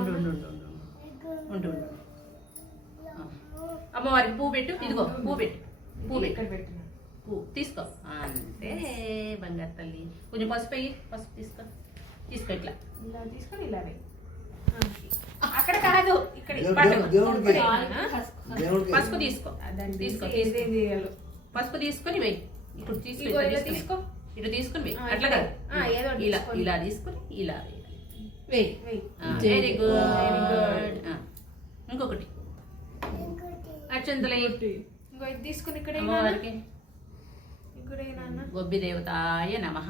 ఉండు అమ్మవారికి పువ్వు పెట్టు. ఇదిగో పువ్వు పెట్టు. పువ్వు పెట్టు. పువ్వు తీసుకో. అంటే బంగారు తల్లి కొంచెం పసుపు అయ్యి. పసుపు తీసుకో. ఇట్లా తీసుకొని ఇలా అక్కడ కాదు ఇక్కడ పసుపు తీసుకో. పసుపు తీసుకొని వెయ్యి. ఇప్పుడు తీసుకో. ఇటు తీసుకుని వెయ్యి. అట్లా కాదు, ఇలా తీసుకుని ఇలా వెయ్యి. Very good. ఇంకొకటి అక్షంతలు తీసుకుని ఇక్కడ గొబ్బి దేవతాయ నమః.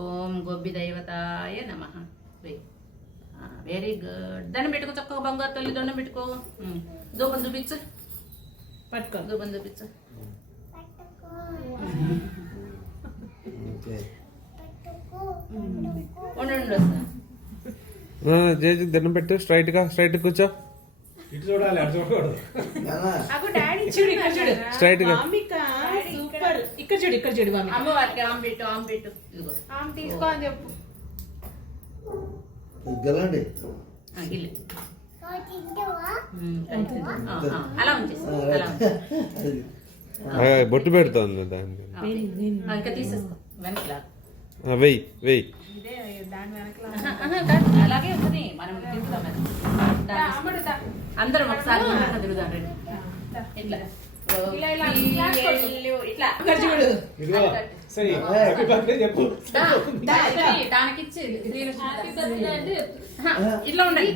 ఓం గొబ్బి దేవతాయ నమః. Very good. దండం పెట్టుకో చక్కగా బంగారు తల్లి. దండం పెట్టుకో. దూపం చూపించు. పట్టుకో. దూపం చూపించు. ఉండు జేజీ దండం పెట్టు. స్ట్రైట్ కూర్చో. స్ట్రైట్ గా ఇక్కడ చూడు. అమ్మవారికి ఆమె పెట్టు. తీసుకో అని చెప్పు. అలా ఉంచేసి బొట్టు పెడుతోంది దాన్ని. ఇంకా తీసేసుకో. వెనకలా వెయ్యి. అలాగే ఉంటుంది. మనం అందరం ఒకసారి తిరుగుదాం. రండి. ఇట్లా చూడు. దానికిచ్చి ఇట్లా ఉండాలి.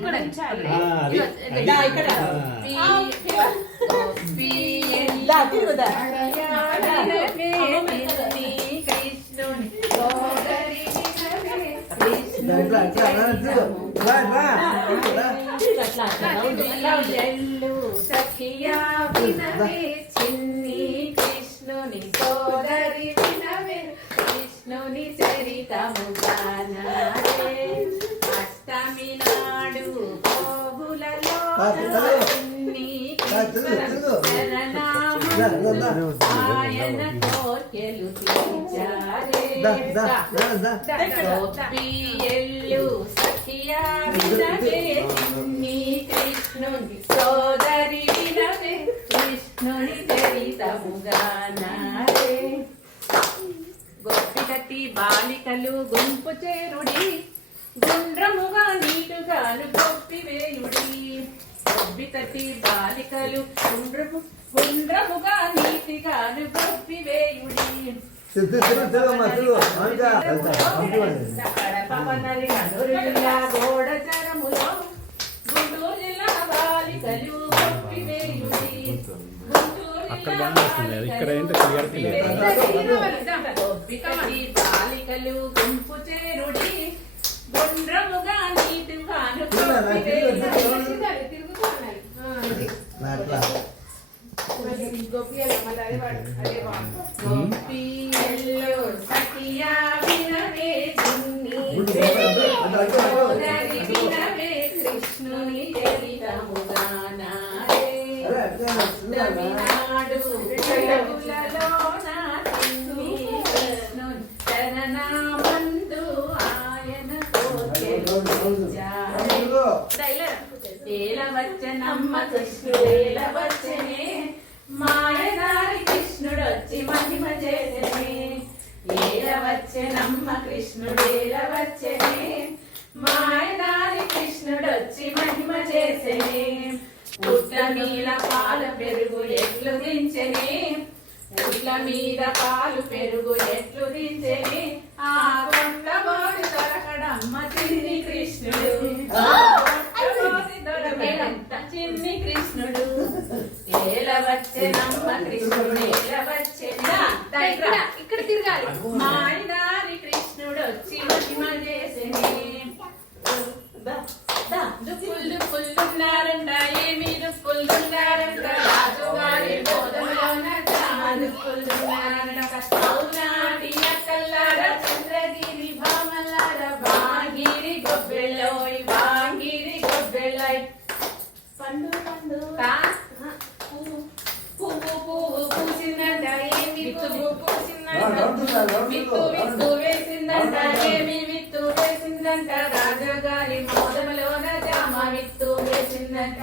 సఖియా వినవే చిన్ని కృష్ణుని సోదరి వినవే కృష్ణుని చరితముగానరే. అష్టమి నాడు గోగులలో చిన్ని శరణామను ఆయన కోర్కెలు తీర్చారే. గోపియల్లు సఖియా వినవే చిన్ని కృష్ణుని సోదరి వినవే కృష్ణుని చరితముగానరే. గొప్పిగట్టి బాలికలు గుంపు చేరుడి గుండ్రముగా నీటుగాను గొప్పివేయుడి. గొబ్బికట్టి బాలికలు గుండ్రముగా నీటిగాను గొప్పివేయుడి. పవనరి కనురు జిల్లా గోడచరములో గుంటూరు జిల్లా బాలికలు గొప్పివేయుడి. గొప్పికట్టి బాలికలు గుంపు చేరుడి గుండ్రముగా నీటుగాను గోపియల్లో సఖియా వినవే చిన్ని సోదరి వినవే కృష్ణుని చరితముగానరే. అష్టమినాడు జయములలోన చిన్ని కృష్ణుని చరణామందు ఆయన కోర్కెలు తీర్చారే. ఏలవచ్చనమ్మ కృష్ణుడేలవచ్చనే మాయదారి కృష్ణుడొచ్చి మహిమ చేసనే. ఏలవచ్చనమ్మ కృష్ణుడేలవచ్చనే మాయదారి కృష్ణుడొచ్చి మహిమ చేసనే. పుట్ల మీద పాలు పెరుగు ఎట్లు దించనే. పుట్ల మీద పాలు పెరుగు ఎట్లు దించనే. ఆ కొండబోడి దొరకడమ్మ చిన్ని కృష్ణుడు. చిన్ని కృష్ణుడు ఏలవచ్చెనమ్మ కృష్ణుడు ఏలవచ్చెనా. ఇక్కడ తిరగాలి. మాయదారి కృష్ణుడు వచ్చి మహిమ చేసెనే. దుక్కులున్నారంట ఏమి దుక్కులున్నారంట రాజుగారి బోధంలోన దుక్కులున్నారంట. అవునాటి అక్కల్లార చంద్రగిరి భామల్లార బాగిరి గొబ్బెళ్ళోయ్ బాగిరి గొబ్బెళ్ళోయ్. పండు పువ్వు పూసిందంట ఏమి పువ్వు పూసిందంట. విత్తు వేసిందంట ఏమి విత్తు వేసిందంట. రాజగారి మోదములోన విత్తు వేసిందంట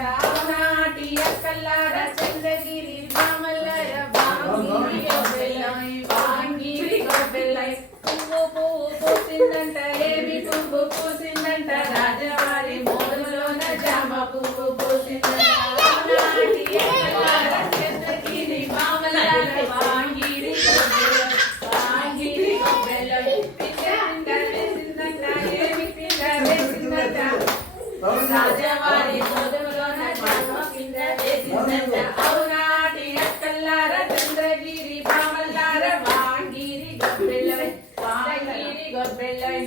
నాటి అక్కల్లార చంద్రగిరి బామల్లర వాంగిరి గొబ్బెల్లై వాంగిరి గొబ్బెల్లై పువ్వు పువ్వు పూసిందంట ఏమి పువ్వు పూసిందంట రాజవారి మోదులోన జామ పువ్వు పూసిందంట నాటి అక్కల్లార చంద్రగిరి బామల్లర వాంగిరి గొబ్బెల్లై వాంగిరి గొబ్బెల్లై రాజవారి మోదులోన జామ కింద వేసిందంట అవునాటి అక్కల్లార చంద్రగిరి బామల్లార వాంగిరి గొబ్బెల్లై వాంగిరి గొబ్బెల్లై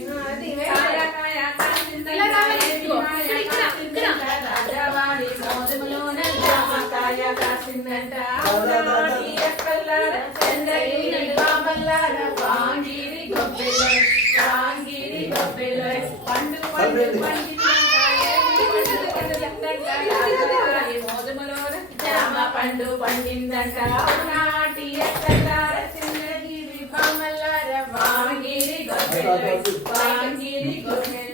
కాయ కాయ కాసిందంట రాజవారి మోదులోన జామకాయ కాసిందంట అవునాటి అక్కల్లార చంద్రగిరి బామల్లార వాంగిరి గొబ్బెల్లై వాంగిరి గొబ్బెల్లై పండు పండు పండు పండిందంట నాటి ఎక్కలార చిన్నగిరి బామల్లార వాంగిరి గొబ్బెల్లై వాంగిరి గొబ్బెల్లై